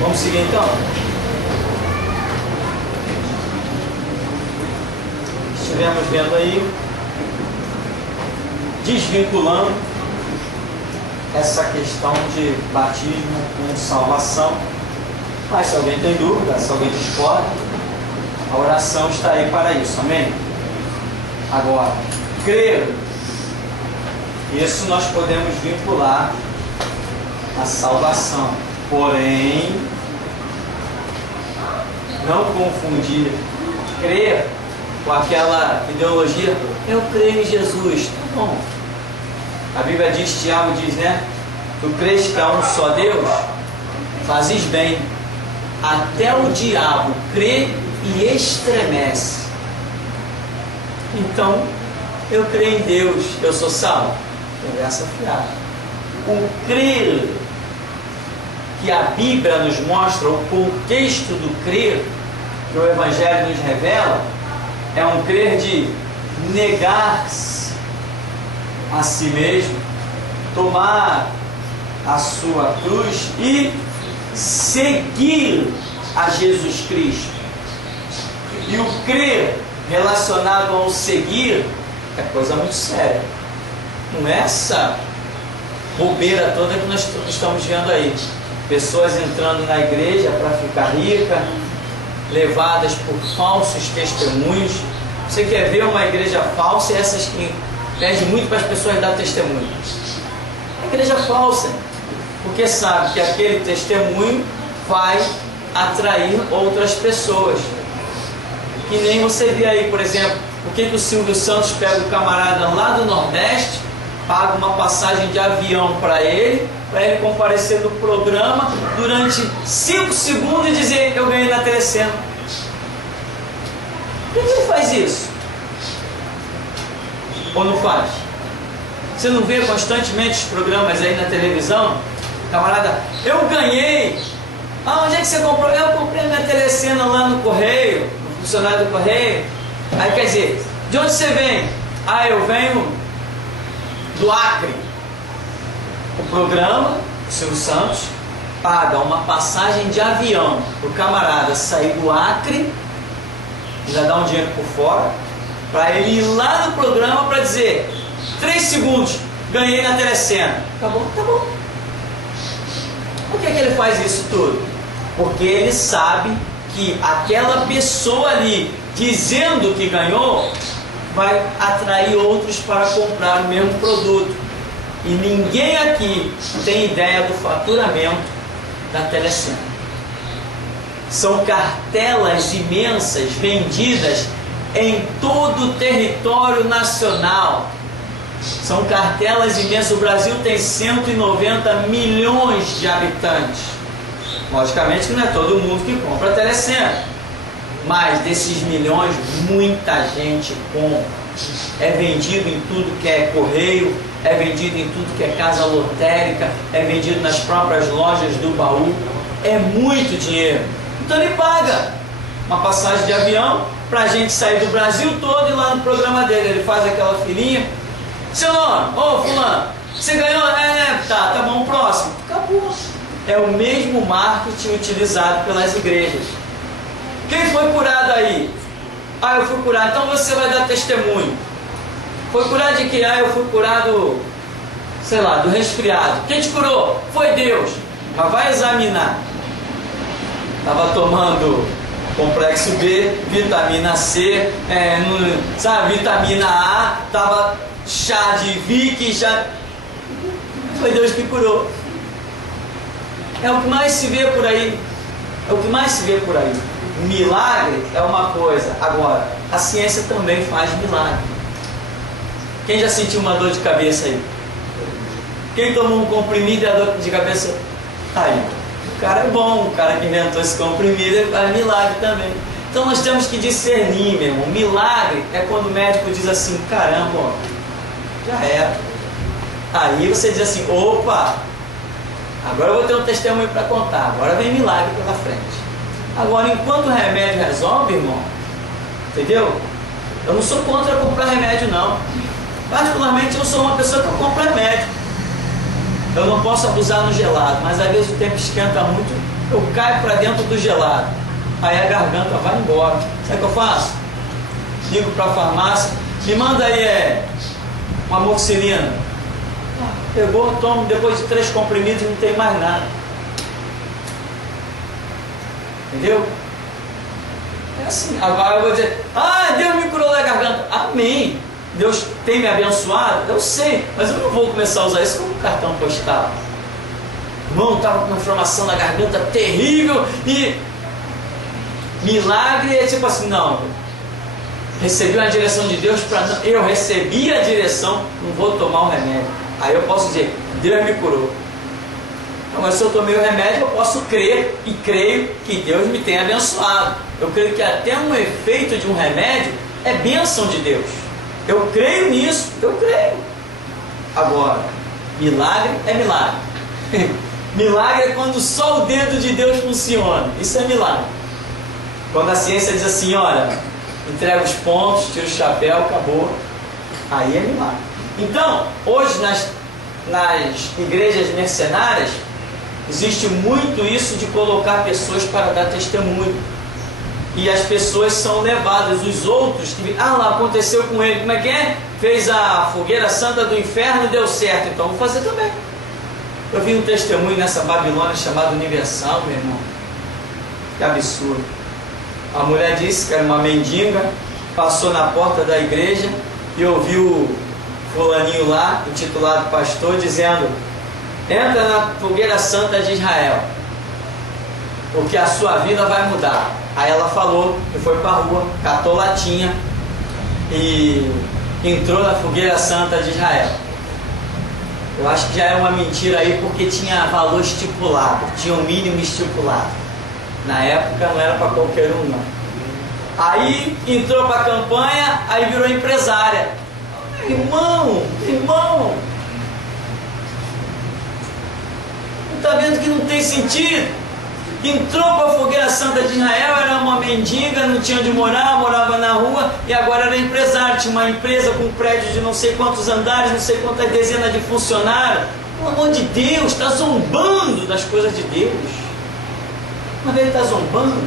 Vamos seguir então? Estivemos vendo aí, desvinculando essa questão de batismo com salvação. Mas se alguém tem dúvida, se alguém discorda, a oração está aí para isso, amém? Agora, crer, isso nós podemos vincular à salvação, porém, não confundir crer com aquela ideologia, eu creio em Jesus, tá bom. A Bíblia diz, Tiago diz, né? Tu crês que há um só Deus? Fazes bem. Até o diabo crê e estremece. Então, eu creio em Deus, eu sou salvo. Conversa fiada. O crer que a Bíblia nos mostra, o contexto do crer que o Evangelho nos revela, é um crer de negar-se a si mesmo, tomar a sua cruz e seguir a Jesus Cristo. E o crer relacionado ao seguir é coisa muito séria. Não é essa bobeira toda que nós estamos vendo aí. Pessoas entrando na igreja para ficar rica, levadas por falsos testemunhos. Você quer ver uma igreja falsa? É essas que pedem muito para as pessoas dar testemunho. A igreja falsa, porque sabe que aquele testemunho vai atrair outras pessoas. Que nem você vê aí, por exemplo, por que o Silvio Santos pega o camarada lá do Nordeste, paga uma passagem de avião para ele comparecer no programa durante 5 segundos e dizer que eu ganhei na Telecena. Por que ele faz isso? Ou não faz? Você não vê constantemente os programas aí na televisão? Camarada, eu ganhei. Ah, onde é que você comprou? Eu comprei minha Telecena lá no Correio, no funcionário do Correio. Aí quer dizer, de onde você vem? Ah, eu venho do Acre. O programa, o Silvio Santos, paga uma passagem de avião para o camarada sair do Acre, já dá um dinheiro por fora, para ele ir lá no programa para dizer 3 segundos, ganhei na Telecena. Tá bom, tá bom. Por que ele faz isso tudo? Porque ele sabe que aquela pessoa ali dizendo que ganhou vai atrair outros para comprar o mesmo produto. E ninguém aqui tem ideia do faturamento da Telecena. São cartelas imensas vendidas em todo o território nacional. São cartelas imensas. O Brasil tem 190 milhões de habitantes. Logicamente que não é todo mundo que compra a Telecena. Mas desses milhões, muita gente compra. É vendido em tudo que é correio, é vendido em tudo que é casa lotérica, é vendido nas próprias lojas do baú. É muito dinheiro. Então ele paga uma passagem de avião para a gente sair do Brasil todo e ir lá no programa dele. Ele faz aquela filinha. Seu nome, ô fulano, você ganhou? Tá bom, próximo. Acabou. É o mesmo marketing utilizado pelas igrejas. Quem foi curado aí? Ah, eu fui curado. Então você vai dar testemunho. Foi curado de quê? Ah, eu fui curado, sei lá, do resfriado. Quem te curou? Foi Deus. Mas vai examinar. Estava tomando complexo B, vitamina C, vitamina A, estava chá de Vick, foi Deus que curou. É o que mais se vê por aí. É o que mais se vê por aí. Milagre é uma coisa. Agora, a ciência também faz milagre. Quem já sentiu uma dor de cabeça aí? Quem tomou um comprimido e a dor de cabeça? Tá aí. O cara é bom, o cara que inventou esse comprimido, ele faz milagre também. Então nós temos que discernir, meu irmão. Milagre é quando o médico diz assim, caramba, ó, já era. Aí você diz assim, opa, agora eu vou ter um testemunho para contar, agora vem milagre pela frente. Agora, enquanto o remédio resolve, irmão, entendeu? Eu não sou contra comprar remédio, não. Particularmente, eu sou uma pessoa que compra remédio. Eu não posso abusar no gelado, mas às vezes o tempo esquenta muito, eu caio para dentro do gelado. Aí a garganta vai embora. Sabe o que eu faço? Ligo para a farmácia, me manda aí uma amoxicilina. Pegou, tomo, depois de 3 comprimidos não tem mais nada. Entendeu? É assim. Agora eu vou dizer, Deus me curou da garganta. Amém. Deus tem me abençoado? Eu sei, mas eu não vou começar a usar isso como cartão postal. Irmão, estava com uma inflamação na garganta terrível e milagre é tipo assim, não. Recebi uma direção de Deus para não. Eu recebi a direção, não vou tomar o remédio. Aí eu posso dizer, Deus me curou. Mas se eu tomei o remédio, eu posso crer e creio que Deus me tem abençoado. Eu creio que até um efeito de um remédio é bênção de Deus. Eu creio nisso, eu creio. Agora, milagre é milagre. Milagre é quando só o dedo de Deus funciona. Isso é milagre. Quando a ciência diz assim, olha, entrega os pontos, tira o chapéu, acabou. Aí é milagre. Então, hoje nas igrejas mercenárias, existe muito isso de colocar pessoas para dar testemunho. E as pessoas são levadas, os outros que lá aconteceu com ele, como é que é? Fez a fogueira santa do inferno e deu certo, então vou fazer também. Eu vi um testemunho nessa Babilônia chamada Universal, meu irmão. Que absurdo. A mulher disse que era uma mendiga, passou na porta da igreja e ouviu o fulaninho lá, intitulado pastor, dizendo: entra na fogueira santa de Israel, porque a sua vida vai mudar. Aí ela falou e foi para a rua, catou latinha e entrou na fogueira santa de Israel. Eu acho que já é uma mentira aí, porque tinha valor estipulado, tinha um mínimo estipulado. Na época não era para qualquer um, não. Aí entrou para a campanha, aí virou empresária. Irmão, não está vendo que não tem sentido? Entrou para a fogueira santa de Israel, era uma mendiga, não tinha onde morar, morava na rua, e agora era empresário, tinha uma empresa com um prédio de não sei quantos andares, não sei quantas dezenas de funcionários. Pelo amor de Deus, está zombando das coisas de Deus. Mas ele está zombando.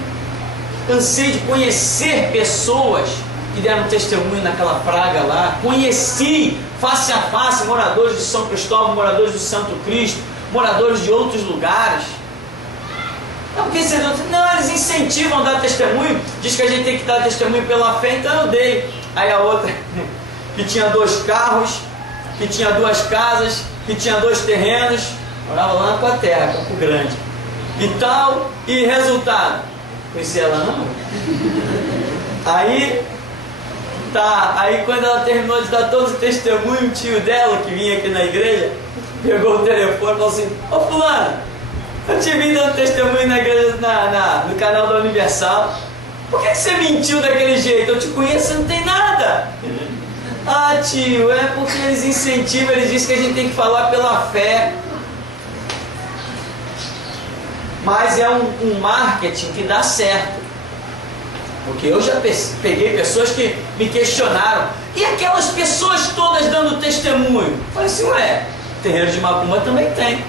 Cansei de conhecer pessoas que deram testemunho naquela praga lá. Conheci face a face moradores de São Cristóvão, moradores do Santo Cristo, moradores de outros lugares. Não, porque não, eles incentivam a dar testemunho. Diz que a gente tem que dar testemunho pela fé, então eu dei. Aí a outra, que tinha 2 carros, que tinha 2 casas, que tinha 2 terrenos, morava lá na tua terra, Campo Grande, e tal, e resultado, conheci ela não? Aí quando ela terminou de dar todo o testemunho, o tio dela, que vinha aqui na igreja, pegou o telefone e falou assim: ô fulano, eu te vi dando testemunho na igreja, no canal da Universal. Por que você mentiu daquele jeito? Eu te conheço, você não tem nada. Ah, tio, é porque eles incentivam, eles dizem que a gente tem que falar pela fé. Mas é um marketing que dá certo. Porque eu já peguei pessoas que me questionaram. E aquelas pessoas todas dando testemunho? Eu falei assim, terreiro de macumba também tem.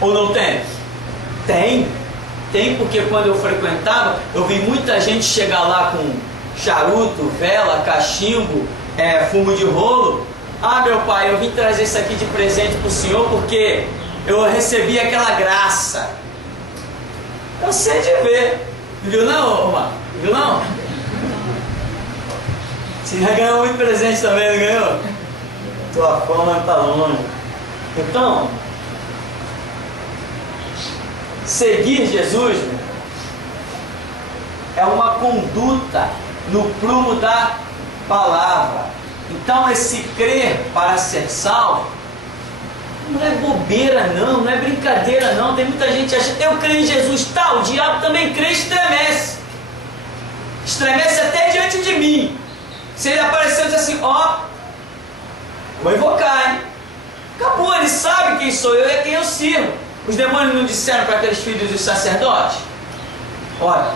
Ou não tem? Tem, porque quando eu frequentava, eu vi muita gente chegar lá com charuto, vela, cachimbo, fumo de rolo. Ah, meu pai, eu vim trazer isso aqui de presente para o senhor porque eu recebi aquela graça. Eu sei de ver. Viu não, Omar? Viu não? Você já ganhou muito presente também, não ganhou? Tua fama está longe. Então, seguir Jesus é uma conduta no prumo da palavra. Então esse crer para ser salvo não é bobeira não é brincadeira não. Tem muita gente achando, eu creio em Jesus, o diabo também crê e estremece até diante de mim. Se ele aparecer e diz assim, vou invocar, hein? Acabou, ele sabe quem sou eu e é quem eu sirvo. Os demônios não disseram para aqueles filhos dos sacerdotes: olha,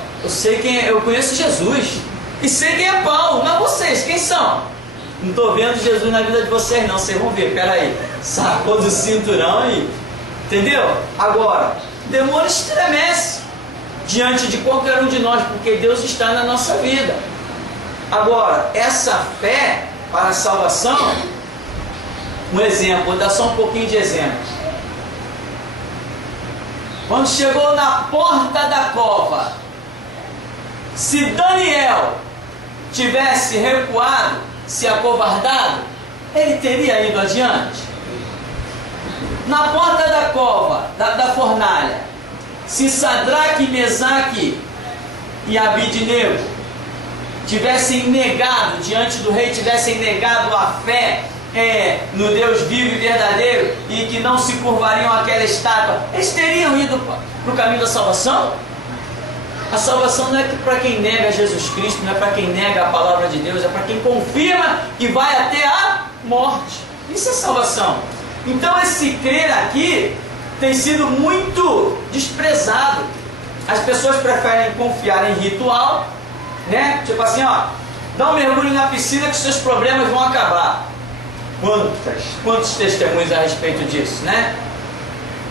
eu conheço Jesus e sei quem é Paulo, mas vocês, quem são? Não estou vendo Jesus na vida de vocês não, vocês vão ver, peraí. Sacou do cinturão e... Entendeu? Agora, o demônio estremece diante de qualquer um de nós, porque Deus está na nossa vida. Agora, essa fé para a salvação, um exemplo, vou dar só um pouquinho de exemplo. Quando chegou na porta da cova, se Daniel tivesse recuado, se acovardado, ele teria ido adiante. Na porta da cova, da fornalha, se Sadraque, Mesaque e Abidnego tivessem negado diante do rei, tivessem negado a fé no Deus vivo e verdadeiro, e que não se curvariam àquela estátua, eles teriam ido para o caminho da salvação? A salvação não é para quem nega Jesus Cristo, não é para quem nega a palavra de Deus, é para quem confirma e vai até a morte. Isso é salvação. Então esse crer aqui tem sido muito desprezado. As pessoas preferem confiar em ritual, né? Tipo assim, ó, dá um mergulho na piscina que seus problemas vão acabar. Quantos testemunhos a respeito disso, né?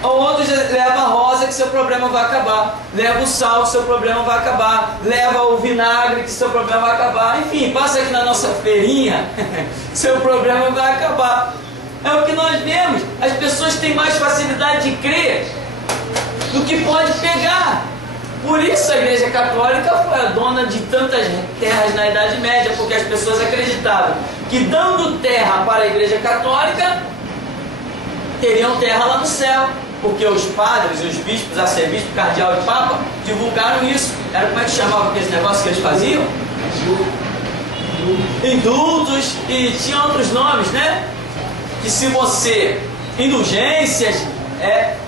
Ou outros leva a rosa que seu problema vai acabar, leva o sal que seu problema vai acabar, leva o vinagre que seu problema vai acabar. Enfim, passa aqui na nossa feirinha, seu problema vai acabar. É o que nós vemos. As pessoas têm mais facilidade de crer do que pode pegar. Por isso a Igreja Católica foi a dona de tantas terras na Idade Média, porque as pessoas acreditavam que dando terra para a Igreja Católica, teriam terra lá no céu, porque os padres, os bispos, arcebispo, cardeal e papa divulgaram isso. Era como é que chamava aqueles negócios que eles faziam? Indultos, e tinha outros nomes, né? Que se você, indulgências,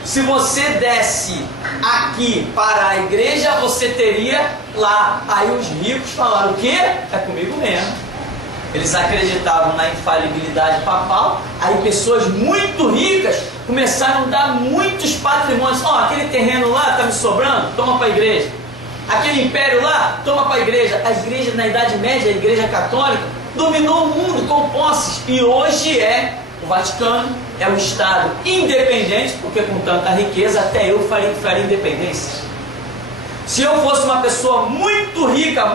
se você desse aqui para a igreja, você teria lá. Aí os ricos falaram: o quê? É comigo mesmo. Eles acreditavam na infalibilidade papal. Aí pessoas muito ricas começaram a dar muitos patrimônios. Ó, aquele terreno lá está me sobrando, toma para a igreja. Aquele império lá, toma para a igreja. A igreja na Idade Média, a Igreja Católica, dominou o mundo com posses. E hoje o Vaticano é um Estado independente, porque com tanta riqueza até eu faria independência. Se eu fosse uma pessoa muito rica,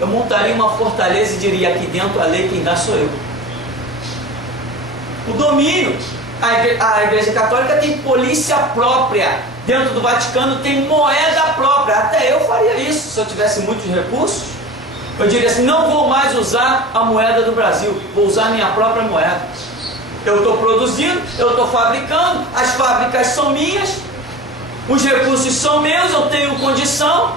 eu montaria uma fortaleza e diria: aqui dentro a lei quem dá sou eu. O domínio. A Igreja Católica tem polícia própria. Dentro do Vaticano tem moeda própria. Até eu faria isso se eu tivesse muitos recursos. Eu diria assim: não vou mais usar a moeda do Brasil, vou usar a minha própria moeda. Eu estou produzindo, eu estou fabricando, as fábricas são minhas, os recursos são meus, eu tenho condição.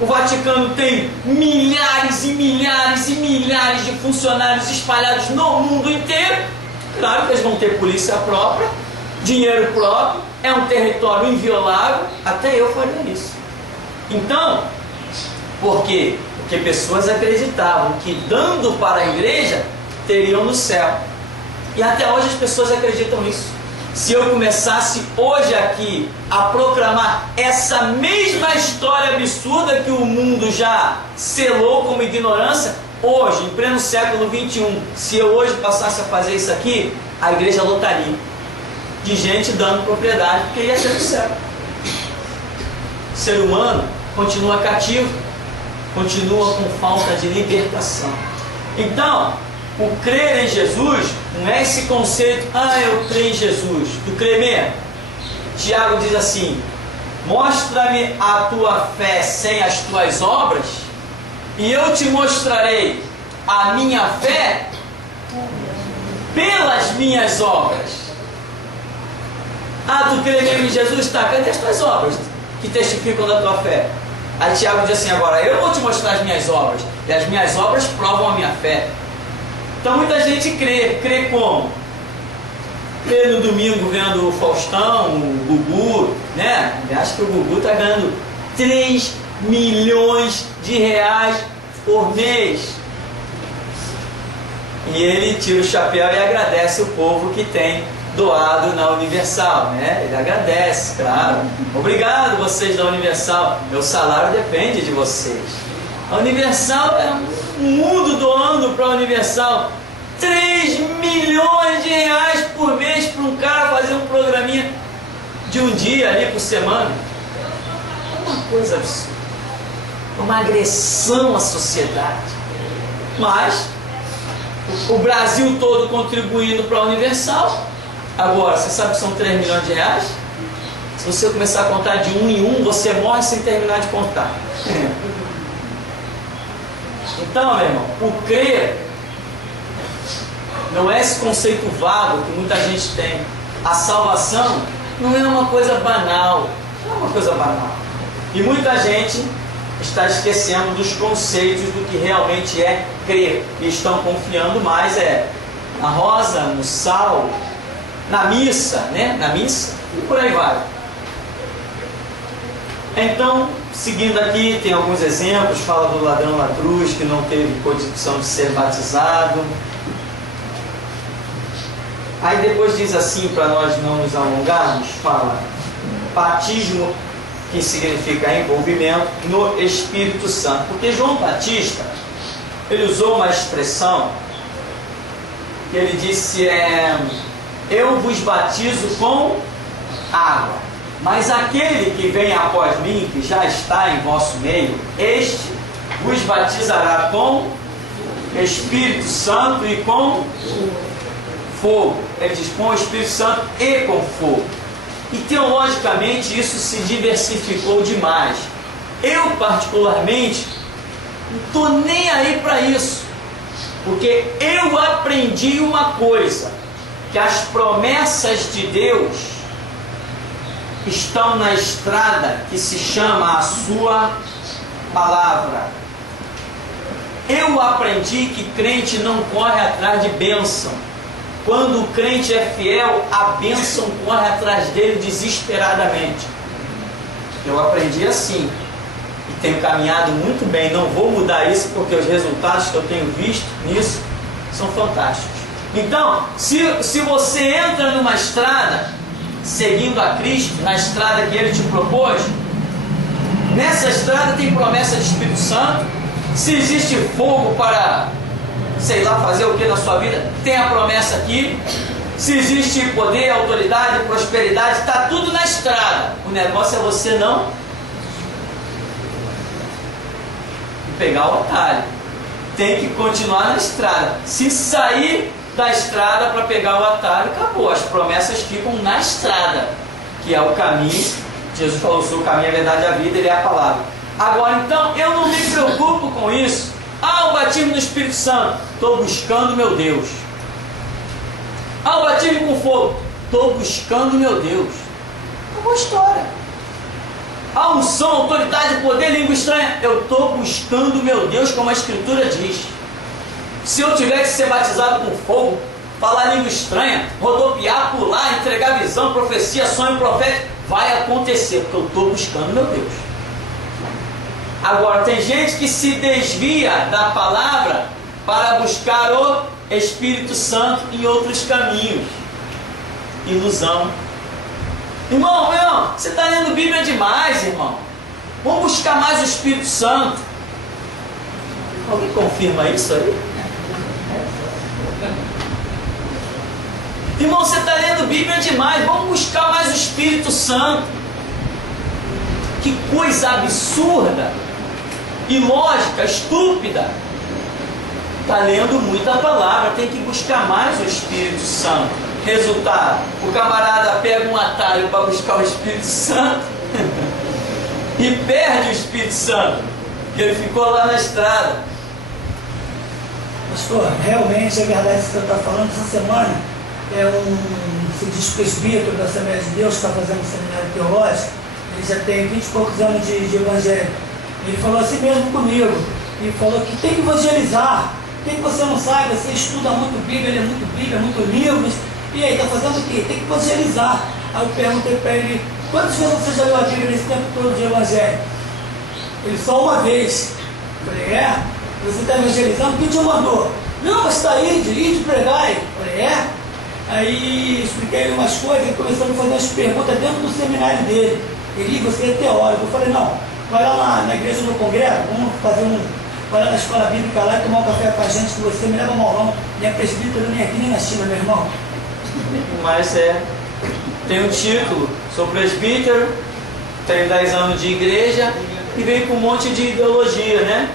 O Vaticano tem milhares e milhares e milhares de funcionários espalhados no mundo inteiro. Claro que eles vão ter polícia própria, dinheiro próprio, é um território inviolável. Até eu faria isso. Então, por quê? Porque pessoas acreditavam que dando para a igreja, teriam no céu. E até hoje as pessoas acreditam nisso. Se eu começasse hoje aqui a proclamar essa mesma história absurda que o mundo já selou como ignorância, hoje, em pleno século XXI, se eu hoje passasse a fazer isso aqui, a igreja lotaria de gente dando propriedade, porque ia ser no céu. O ser humano continua cativo, continua com falta de libertação. Então, o crer em Jesus não é esse conceito: eu creio em Jesus. Tu crê mesmo? Tiago diz assim: mostra-me a tua fé sem as tuas obras, e eu te mostrarei a minha fé pelas minhas obras. Tu crê mesmo em Jesus? Tá, cadê as tuas obras que testificam da tua fé? Aí Tiago diz assim: agora eu vou te mostrar as minhas obras, e as minhas obras provam a minha fé. Então muita gente crê como? Crê no domingo vendo o Faustão, o Gugu, né? Acho que o Gugu está ganhando 3 milhões de reais por mês. E ele tira o chapéu e agradece o povo que tem doado na Universal, né? Ele agradece, claro. Obrigado vocês da Universal, meu salário depende de vocês. A Universal é um mundo doando para a Universal 3 milhões de reais por mês para um cara fazer um programinha de um dia ali por semana. É uma coisa absurda. Uma agressão à sociedade. Mas o Brasil todo contribuindo para a Universal. Agora, você sabe que são 3 milhões de reais? Se você começar a contar de um em um, você morre sem terminar de contar. Então, meu irmão, o crer não é esse conceito vago que muita gente tem. A salvação não é uma coisa banal. Não é uma coisa banal. E muita gente está esquecendo dos conceitos do que realmente é crer. E estão confiando mais na rosa, no sal, na missa, né? Na missa, e por aí vai. Então, seguindo aqui, tem alguns exemplos. Fala do ladrão na cruz, que não teve condição de ser batizado. Aí depois diz assim, para nós não nos alongarmos, fala batismo, que significa envolvimento no Espírito Santo. Porque João Batista, ele usou uma expressão que ele disse, eu vos batizo com água, mas aquele que vem após mim, que já está em vosso meio, este vos batizará com Espírito Santo e com fogo. Ele diz com o Espírito Santo e com fogo. E teologicamente isso se diversificou demais. Eu particularmente não estou nem aí para isso, porque eu aprendi uma coisa, que as promessas de Deus estão na estrada que se chama a sua palavra. Eu aprendi que crente não corre atrás de bênção. Quando o crente é fiel, a bênção corre atrás dele desesperadamente. Eu aprendi assim e tenho caminhado muito bem. Não vou mudar isso, porque os resultados que eu tenho visto nisso são fantásticos. Então, se você entra numa estrada seguindo a Cristo, na estrada que Ele te propôs, nessa estrada tem promessa de Espírito Santo. Se existe fogo para, sei lá, fazer o que na sua vida, tem a promessa aqui. Se existe poder, autoridade, prosperidade, está tudo na estrada. O negócio é você não pegar o atalho. Tem que continuar na estrada. Se sair da estrada para pegar o atalho, acabou. As promessas ficam na estrada, que é o caminho. Jesus falou: sou o caminho, a verdade e a vida, Ele é a palavra. Agora, então, eu não me preocupo com isso. O batismo no Espírito Santo, estou buscando meu Deus. O batismo com fogo, estou buscando meu Deus. É uma história. A unção, autoridade, poder, língua estranha, eu estou buscando meu Deus, como a Escritura diz. Se eu tiver que ser batizado com fogo, falar língua estranha, rodopiar, pular, entregar visão, profecia, sonho profético, vai acontecer, porque eu estou buscando meu Deus. Agora, tem gente que se desvia da palavra para buscar o Espírito Santo em outros caminhos. Ilusão. Irmão, você está lendo Bíblia demais, irmão. Vamos buscar mais o Espírito Santo. Alguém confirma isso aí? Irmão, você está lendo Bíblia demais. Vamos buscar mais o Espírito Santo. Que coisa absurda, ilógica, estúpida. Está lendo muita palavra, tem que buscar mais o Espírito Santo. Resultado: o camarada pega um atalho para buscar o Espírito Santo e perde o Espírito Santo, porque ele ficou lá na estrada. Pastor, realmente é verdade isso que você está falando. Essa semana se diz presbítero da Assembleia de Deus, que está fazendo um seminário teológico. Ele já tem 20 e poucos anos de evangelho. Ele falou assim mesmo comigo. Ele falou que tem que evangelizar. Tem que você não sabe, você estuda muito Bíblia, muito livros. E aí, está fazendo o quê? Tem que evangelizar. Aí eu perguntei para ele: quantas vezes você já leu a Bíblia nesse tempo todo de evangelho? Ele: só uma vez. Eu falei: você está evangelizando? Quem te mandou? Não, mas está aí, de pregar. Eu falei: Aí expliquei ele umas coisas, ele começou a me fazer umas perguntas dentro do seminário dele. Ele: você é teórico. Eu falei: não, vai lá na igreja do Congresso, vai lá na escola bíblica lá e tomar um café com a gente, que você me leva mal não. Nem a presbítera, nem aqui, nem na China, meu irmão. Mas tem um título Sou presbítero, tenho 10 anos de igreja e venho com um monte de ideologia, né?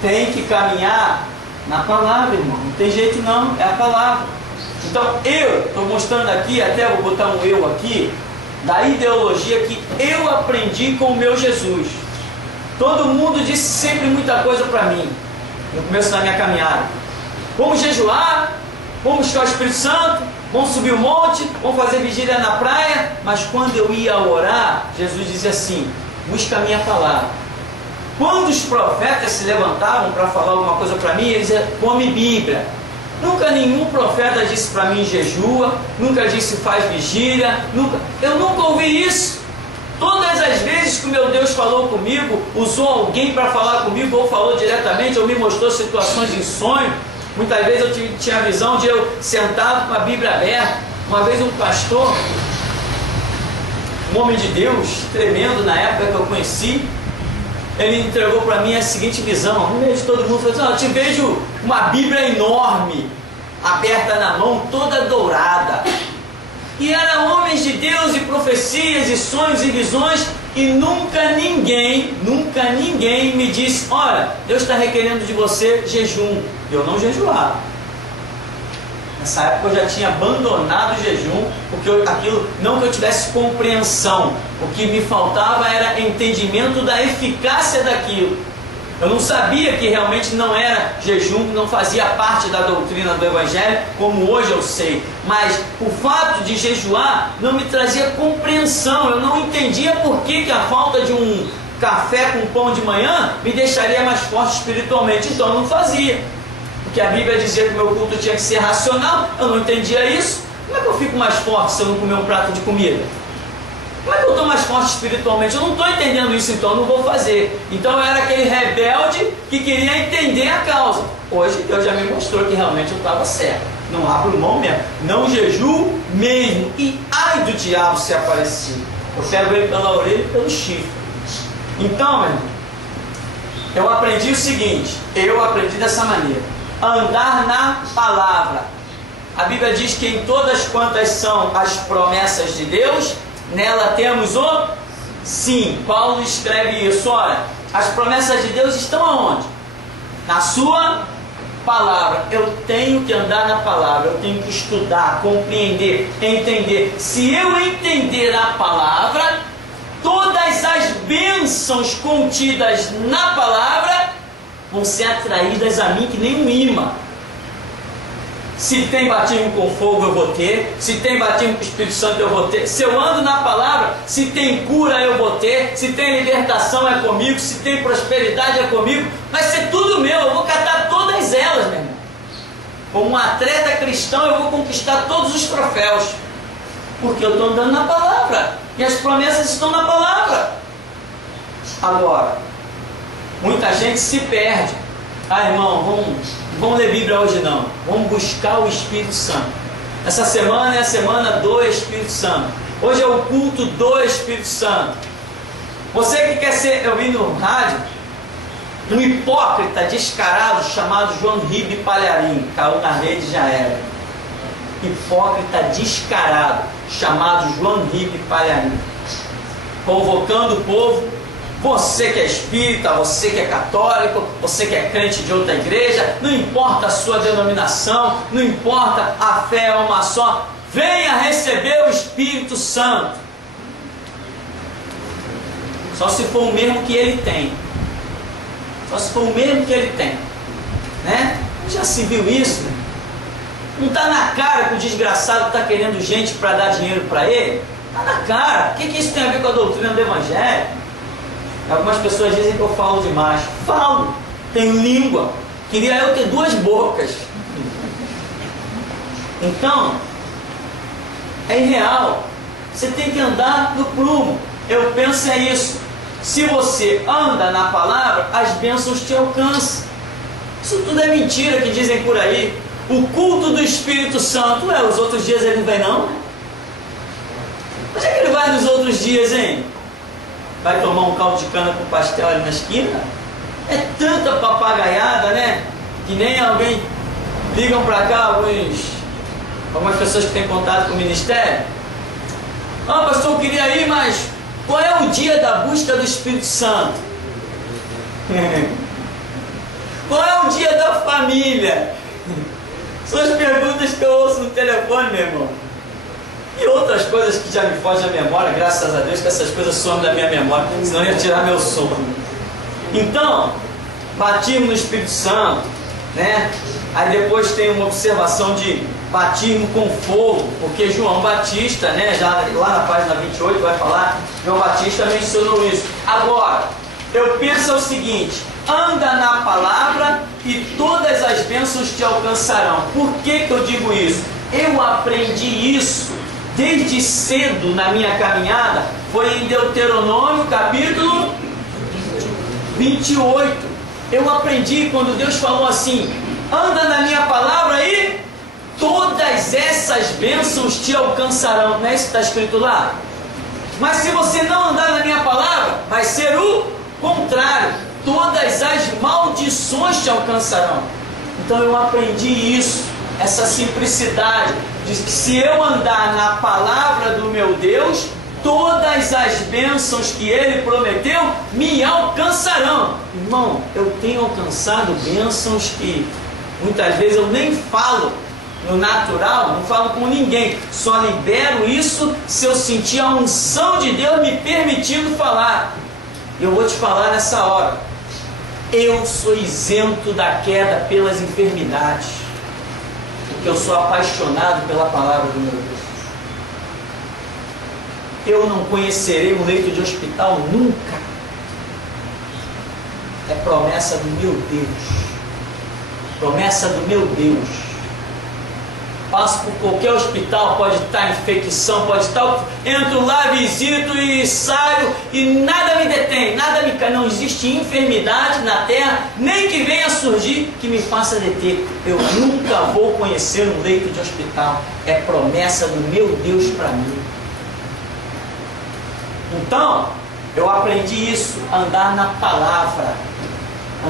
Tem que caminhar na palavra, irmão. Não tem jeito não, é a palavra. Então eu estou mostrando aqui, até vou botar um eu aqui, da ideologia que eu aprendi com o meu Jesus. Todo mundo disse sempre muita coisa para mim, no começo da minha caminhada. Vamos jejuar, vamos buscar o Espírito Santo, vamos subir o monte, vamos fazer vigília na praia. Mas quando eu ia orar, Jesus dizia assim: busca a minha palavra. Quando os profetas se levantavam para falar alguma coisa para mim, eles diziam: come Bíblia. Nunca nenhum profeta disse para mim jejua, nunca disse faz vigília, eu nunca ouvi isso. Todas as vezes que o meu Deus falou comigo, usou alguém para falar comigo, ou falou diretamente, ou me mostrou situações em sonho. Muitas vezes eu tinha a visão de eu sentado com a Bíblia aberta. Uma vez um pastor, um homem de Deus, tremendo na época que eu conheci, ele entregou para mim a seguinte visão. No meio de todo mundo, falou assim: eu te vejo uma Bíblia enorme, aberta na mão, toda dourada. E eram homens de Deus e profecias e sonhos e visões, e nunca ninguém me disse: olha, Deus está requerendo de você jejum. Eu não jejuava. Nessa época eu já tinha abandonado o jejum, porque não que eu tivesse compreensão, o que me faltava era entendimento da eficácia daquilo. Eu não sabia que realmente não era jejum, que não fazia parte da doutrina do Evangelho, como hoje eu sei. Mas o fato de jejuar não me trazia compreensão. Eu não entendia por que a falta de um café com pão de manhã me deixaria mais forte espiritualmente. Então eu não fazia. Porque a Bíblia dizia que o meu culto tinha que ser racional. Eu não entendia isso. Como é que eu fico mais forte se eu não comer um prato de comida? Como é que eu estou mais forte espiritualmente? Eu não estou entendendo isso, então eu não vou fazer. Então eu era aquele rebelde que queria entender a causa. Hoje Deus já me mostrou que realmente eu estava certo. Não abro mão mesmo. Não jejuo mesmo. E ai do diabo se aparecer. Eu pego ele pela orelha e pelo chifre. Então, meu irmão, eu aprendi o seguinte. Eu aprendi dessa maneira: andar na palavra. A Bíblia diz que em todas quantas são as promessas de Deus, nela temos o sim. Paulo escreve isso. Olha, as promessas de Deus estão aonde? Na sua palavra. Eu tenho que andar na palavra, eu tenho que estudar, compreender, entender. Se eu entender a palavra, todas as bênçãos contidas na palavra vão ser atraídas a mim que nem um imã. Se tem batismo com fogo eu vou ter, se tem batismo com o Espírito Santo eu vou ter, se eu ando na palavra, se tem cura eu vou ter, se tem libertação é comigo, se tem prosperidade é comigo, vai ser tudo meu, eu vou catar todas elas, meu irmão. Como um atleta cristão eu vou conquistar todos os troféus, porque eu estou andando na palavra, e as promessas estão na palavra. Agora, muita gente se perde. Ah, irmão, vamos ler Bíblia hoje não. Vamos buscar o Espírito Santo. Essa semana é a semana do Espírito Santo. Hoje é o culto do Espírito Santo. Você que quer ser, eu vi no rádio, um hipócrita descarado chamado João Ribe Palharim. Caiu na rede, já era. Hipócrita descarado chamado João Ribe Palharim. Convocando o povo. Você que é espírita, você que é católico, você que é crente de outra igreja, não importa a sua denominação, não importa, a fé é uma só, venha receber o Espírito Santo. Só se for o mesmo que ele tem. Só se for o mesmo que ele tem. Né? Já se viu isso? Né? Não está na cara que o desgraçado está querendo gente para dar dinheiro para ele? Está na cara. O que isso tem a ver com a doutrina do Evangelho? Algumas pessoas dizem que eu falo demais. Falo, tenho língua. Queria eu ter 2 bocas. Então, é irreal. Você tem que andar no prumo. Eu penso é isso. Se você anda na palavra, as bênçãos te alcançam. Isso tudo é mentira que dizem por aí. O culto do Espírito Santo, os outros dias ele não vem não? Onde é que ele vai nos outros dias, hein? Vai tomar um caldo de cana com pastel ali na esquina? É tanta papagaiada, né? Que nem alguém... Ligam para cá algumas pessoas que têm contato com o ministério. Ah, pastor, eu queria ir, mas qual é o dia da busca do Espírito Santo? Qual é o dia da família? São as perguntas que eu ouço no telefone, meu irmão. E outras coisas que já me fogem à memória, graças a Deus que essas coisas somem da minha memória, senão ia tirar meu sono. Então, batismo no Espírito Santo, né? Aí depois tem uma observação de batismo com fogo, porque João Batista, né, já lá na página 28 vai falar, João Batista mencionou isso. Agora, eu penso o seguinte: anda na palavra e todas as bênçãos te alcançarão. Por que eu digo isso? Eu aprendi isso desde cedo na minha caminhada, foi em Deuteronômio capítulo 28. Eu aprendi quando Deus falou assim: anda na minha palavra e todas essas bênçãos te alcançarão. Não é isso que está escrito lá? Mas se você não andar na minha palavra, vai ser o contrário. Todas as maldições te alcançarão. Então eu aprendi isso, essa simplicidade, de que se eu andar na palavra do meu Deus, todas as bênçãos que Ele prometeu me alcançarão. Irmão, eu tenho alcançado bênçãos que muitas vezes eu nem falo no natural, não falo com ninguém, só libero isso se eu sentir a unção de Deus me permitindo falar. Eu vou te falar nessa hora: eu sou isento da queda pelas enfermidades, porque eu sou apaixonado pela palavra do meu Deus. Eu não conhecerei um leito de hospital nunca. É promessa do meu Deus. Promessa do meu Deus. Passo por qualquer hospital, pode estar infecção, pode estar... Entro lá, visito e saio e nada me detém, nada me cai. Não existe enfermidade na terra, nem que venha surgir, que me faça deter. Eu nunca vou conhecer um leito de hospital. É promessa do meu Deus para mim. Então, eu aprendi isso, andar na palavra,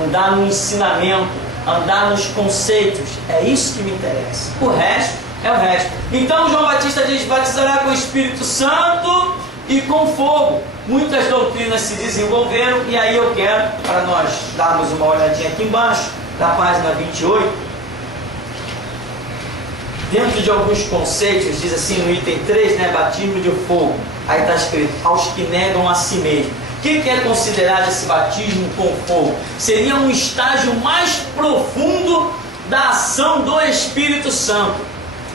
andar no ensinamento, andar nos conceitos. É isso que me interessa. O resto é o resto. Então João Batista diz: batizará com o Espírito Santo e com fogo. Muitas doutrinas se desenvolveram, e aí eu quero, para nós darmos uma olhadinha aqui embaixo, da página 28, dentro de alguns conceitos, diz assim no item 3, né, batismo de fogo. Aí está escrito: aos que negam a si mesmo. O que é considerado esse batismo com fogo? Seria um estágio mais profundo da ação do Espírito Santo.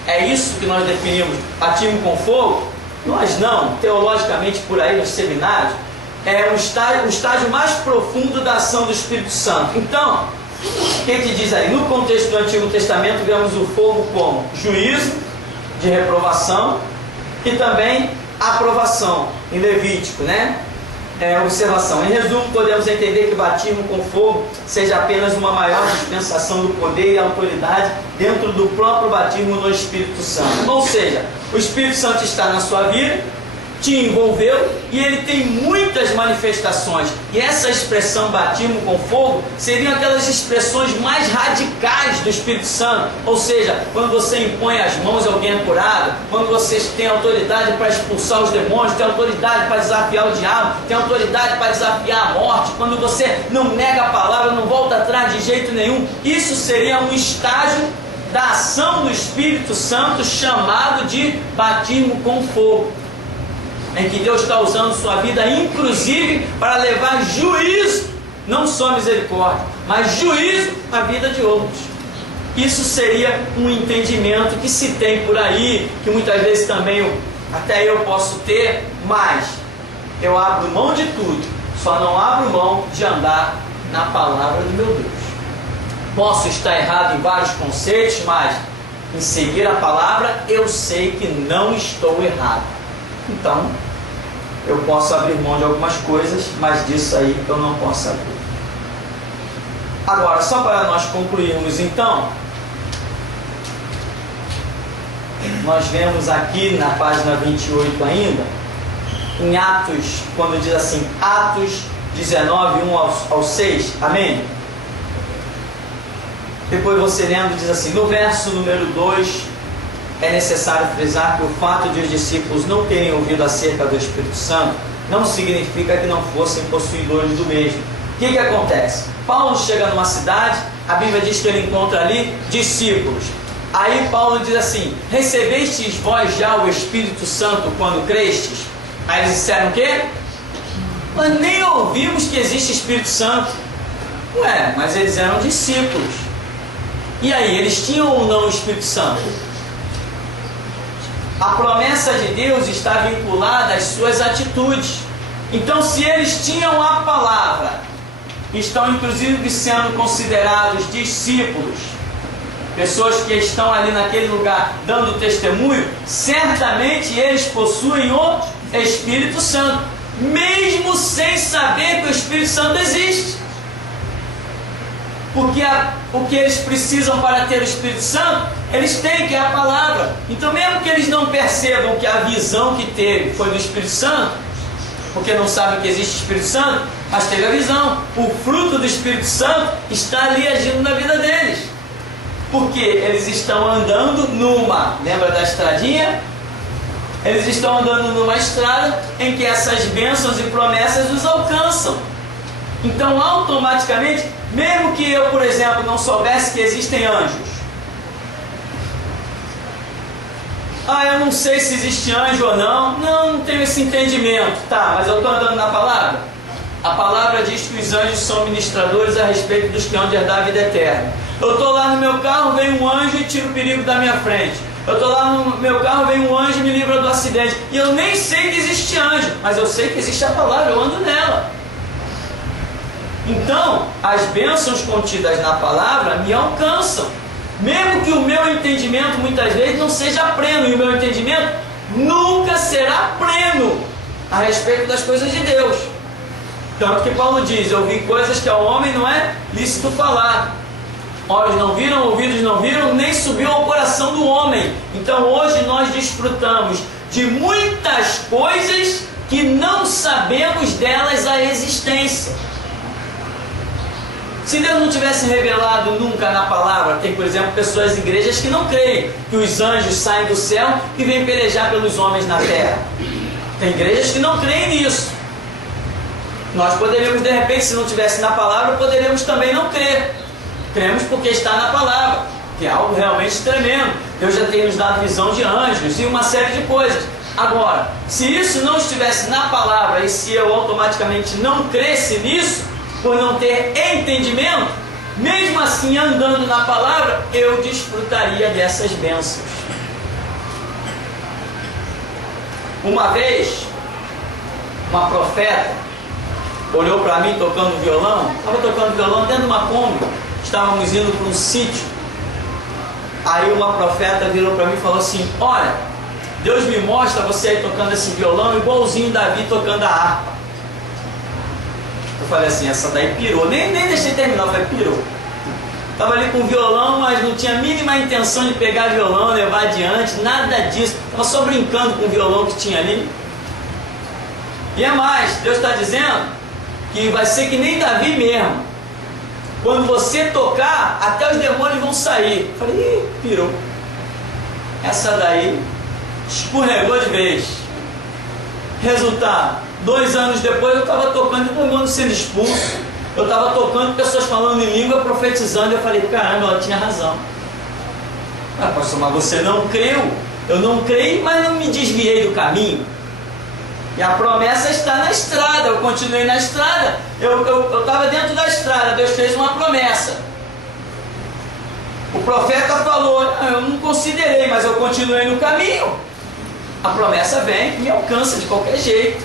É isso que nós definimos batismo com fogo? Nós não, teologicamente por aí nos seminários, é o estágio mais profundo da ação do Espírito Santo. Então, o que diz aí? No contexto do Antigo Testamento, vemos o fogo como juízo de reprovação e também aprovação, em Levítico, né? Observação. Em resumo, podemos entender que o batismo com fogo seja apenas uma maior dispensação do poder e autoridade dentro do próprio batismo no Espírito Santo. Ou seja, o Espírito Santo está na sua vida, te envolveu, e ele tem muitas manifestações. E essa expressão batismo com fogo seriam aquelas expressões mais radicais do Espírito Santo. Ou seja, quando você impõe as mãos e alguém é curado, quando você tem autoridade para expulsar os demônios, tem autoridade para desafiar o diabo, tem autoridade para desafiar a morte, quando você não nega a palavra, não volta atrás de jeito nenhum. Isso seria um estágio da ação do Espírito Santo chamado de batismo com fogo, em que Deus está usando sua vida, inclusive, para levar juízo, não só misericórdia, mas juízo à vida de outros. Isso seria um entendimento que se tem por aí, que muitas vezes também até eu posso ter, mas eu abro mão de tudo, só não abro mão de andar na palavra do meu Deus. Posso estar errado em vários conceitos, mas em seguir a palavra eu sei que não estou errado. Então, eu posso abrir mão de algumas coisas, mas disso aí eu não posso abrir. Agora, só para nós concluirmos então, nós vemos aqui na página 28 ainda, em Atos, quando diz assim, Atos 19, 1 ao 6, amém? Depois você lendo, diz assim, no verso número 2, é necessário frisar que o fato de os discípulos não terem ouvido acerca do Espírito Santo não significa que não fossem possuidores do mesmo. O que acontece? Paulo chega numa cidade, a Bíblia diz que ele encontra ali discípulos. Aí Paulo diz assim: recebestes vós já o Espírito Santo quando crestes? Aí eles disseram o quê? Mas nem ouvimos que existe Espírito Santo. Ué, mas eles eram discípulos. E aí, eles tinham ou não o Espírito Santo? A promessa de Deus está vinculada às suas atitudes. Então, se eles tinham a palavra, estão inclusive sendo considerados discípulos, pessoas que estão ali naquele lugar dando testemunho, certamente eles possuem o Espírito Santo, mesmo sem saber que o Espírito Santo existe. Porque o que eles precisam para ter o Espírito Santo, eles têm, que é a palavra. Então, mesmo que eles não percebam que a visão que teve foi do Espírito Santo, porque não sabem que existe Espírito Santo, mas teve a visão. O fruto do Espírito Santo está ali agindo na vida deles. Porque eles estão andando numa, lembra da estradinha? Eles estão andando numa estrada em que essas bênçãos e promessas os alcançam. Então, automaticamente, mesmo que eu, por exemplo, não soubesse que existem anjos, eu não sei se existe anjo ou não, não tenho esse entendimento, tá, mas eu estou andando na palavra. A palavra diz que os anjos são ministradores a respeito dos que hão de herdar a vida eterna. Eu estou lá no meu carro, vem um anjo e tira o perigo da minha frente. Eu estou lá no meu carro, vem um anjo e me livra do acidente. E eu nem sei que existe anjo, mas eu sei que existe a palavra, eu ando nela. Então, as bênçãos contidas na palavra me alcançam. Mesmo que o meu entendimento muitas vezes não seja pleno, e o meu entendimento nunca será pleno a respeito das coisas de Deus. Tanto que Paulo diz: eu vi coisas que ao homem não é lícito falar. Olhos não viram, ouvidos não viram, nem subiu ao coração do homem. Então hoje nós desfrutamos de muitas coisas que não sabemos delas a existência. Se Deus não tivesse revelado nunca na palavra, tem, por exemplo, pessoas em igrejas que não creem que os anjos saem do céu e vêm pelejar pelos homens na terra. Tem igrejas que não creem nisso. Nós poderíamos, de repente, se não tivesse na palavra, poderíamos também não crer. Cremos porque está na palavra, que é algo realmente tremendo. Deus já tem nos dado visão de anjos e uma série de coisas. Agora, se isso não estivesse na palavra e se eu automaticamente não cresce nisso, por não ter entendimento, mesmo assim andando na palavra, eu desfrutaria dessas bênçãos. Uma vez, uma profeta olhou para mim tocando violão, estava tocando violão dentro de uma Kombi, estávamos indo para um sítio. Aí uma profeta virou para mim e falou assim: olha, Deus me mostra você aí tocando esse violão igualzinho Davi tocando a harpa. Eu falei assim: essa daí pirou. Nem deixei terminar, eu falei: pirou. Estava ali com o violão, mas não tinha a mínima intenção de pegar violão, levar adiante, nada disso. Estava só brincando com o violão que tinha ali. E é mais, Deus está dizendo que vai ser que nem Davi mesmo. Quando você tocar, até os demônios vão sair. Eu falei: pirou. Essa daí escorregou de vez. Resultado: 2 anos depois eu estava tocando e todo mundo sendo expulso. Eu estava tocando, pessoas falando em língua, profetizando. Eu falei: caramba, ela tinha razão. Pastor, mas você não creu? Eu não creio, mas não me desviei do caminho. E a promessa está na estrada. Eu continuei na estrada. Eu estava dentro da estrada. Deus fez uma promessa. O profeta falou: eu não considerei, mas eu continuei no caminho. A promessa vem e me alcança de qualquer jeito,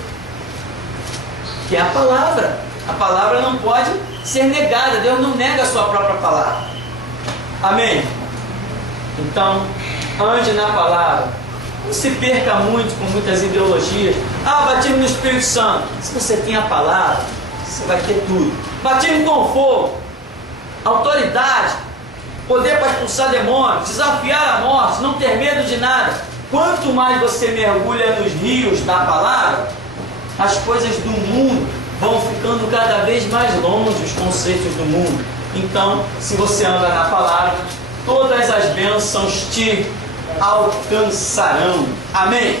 que é a palavra. A palavra não pode ser negada. Deus não nega a sua própria palavra. Amém? Então, ande na palavra. Não se perca muito com muitas ideologias. Batismo no Espírito Santo. Se você tem a palavra, você vai ter tudo. Batismo com fogo, autoridade, poder para expulsar demônios, desafiar a morte, não ter medo de nada. Quanto mais você mergulha nos rios da palavra, as coisas do mundo vão ficando cada vez mais longe, os conceitos do mundo. Então, se você anda na palavra, todas as bênçãos te alcançarão. Amém?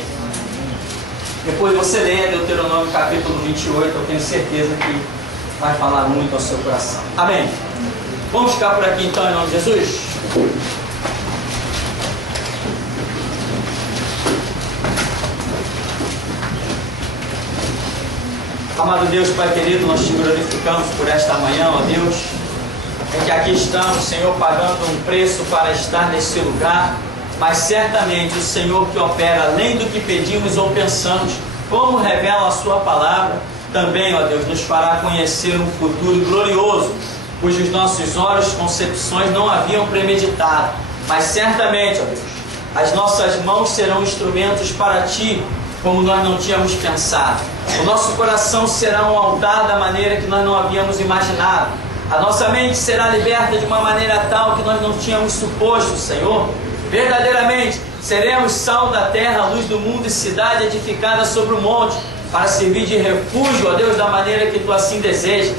Depois você lê Deuteronômio capítulo 28, eu tenho certeza que vai falar muito ao seu coração. Amém? Vamos ficar por aqui então, em nome de Jesus? Amado Deus, Pai querido, nós te glorificamos por esta manhã, ó Deus, em que aqui estamos, Senhor, pagando um preço para estar nesse lugar, mas certamente o Senhor que opera além do que pedimos ou pensamos, como revela a sua palavra, também, ó Deus, nos fará conhecer um futuro glorioso, cujos nossos olhos e concepções não haviam premeditado, mas certamente, ó Deus, as nossas mãos serão instrumentos para Ti, como nós não tínhamos pensado. O nosso coração será um altar da maneira que nós não havíamos imaginado. A nossa mente será liberta de uma maneira tal que nós não tínhamos suposto, Senhor. Verdadeiramente, seremos sal da terra, luz do mundo e cidade edificada sobre o monte, para servir de refúgio, ó Deus, da maneira que Tu assim desejas.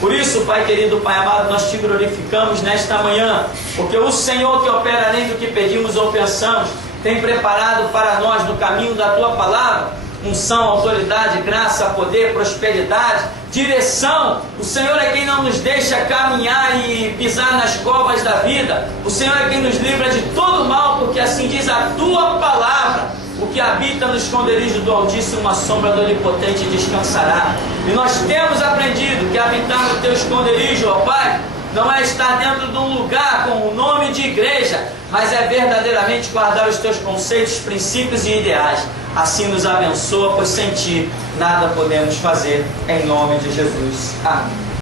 Por isso, Pai querido, Pai amado, nós Te glorificamos nesta manhã, porque o Senhor que opera além do que pedimos ou pensamos, tem preparado para nós no caminho da Tua palavra, unção, autoridade, graça, poder, prosperidade, direção. O Senhor é quem não nos deixa caminhar e pisar nas covas da vida. O Senhor é quem nos livra de todo mal, porque assim diz a Tua palavra: o que habita no esconderijo do Altíssimo, uma sombra do Onipotente descansará. E nós temos aprendido que habitar no Teu esconderijo, ó Pai, não é estar dentro de um lugar com o nome de igreja, mas é verdadeiramente guardar os Teus conceitos, princípios e ideais. Assim nos abençoa, pois sem Ti nada podemos fazer, em nome de Jesus. Amém.